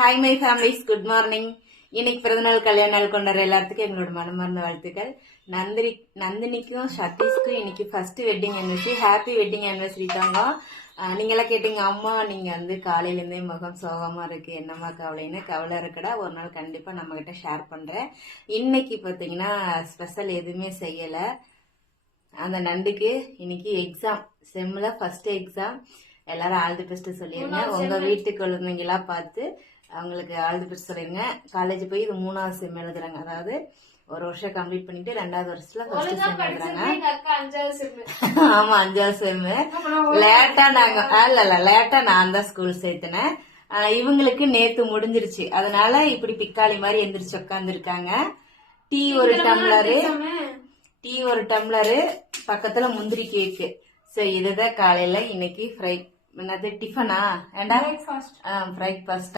Hi my families, good morning. இன்னைக்கு பிறந்தநாள் கல்யாண நாள் கொண்டாடுற எல்லாத்துக்கும் எங்களோட மனமார்ந்த வாழ்த்துக்கள். நந்தினிக்கும் சதீஷ்க்கும் இன்னைக்கு first wedding anniversary. Happy wedding anniversary தாங்க. நீங்க எல்லாம் கேட்டீங்க, அம்மா நீங்க வந்து காலையில இருந்தே முகம் சோகமா இருக்கு, என்னம்மா கவலைன்னு. கவலை இருக்கடா, ஒரு நாள் கண்டிப்பா நம்ம கிட்ட ஷேர் பண்றேன். இன்னைக்கு பாத்தீங்கன்னா ஸ்பெஷல் எதுவுமே செய்யல. அந்த நண்டுக்கு இன்னைக்கு எக்ஸாம், செம்ல ஃபர்ஸ்ட் எக்ஸாம். எல்லாரும் ஆல் தி பெஸ்ட் சொல்லிருங்க. உங்க வீட்டு குழந்தைங்களா பார்த்து அவங்களுக்கு ஆல் தி பெஸ்ட் சொல்லிருங்க. காலேஜ் போய் இது 3வது செம் எழுதுறாங்க. அதாவது ஒரு வருஷம் கம்ப்ளீட் பண்ணிட்டு 2வது வருஷத்துல ஃபர்ஸ்ட் செம் எழுதுறாங்க. ஆமா, 5வது செம். லேட்டா நான் தான் ஸ்கூல் சேர்த்தினேன். இவங்களுக்கு நேத்து முடிஞ்சிருச்சு. அதனால இப்படி பிக்காளி மாதிரி எந்திரிச்சு உட்கார்ந்து இருக்காங்க. டீ ஒரு டம்ளரு பக்கத்துல முந்திரி கேக்கு. சரி, இதுதான் காலையில இன்னைக்கு ஃப்ரை என்னது டிஃபனா? பிரேக்ஃபாஸ்ட்.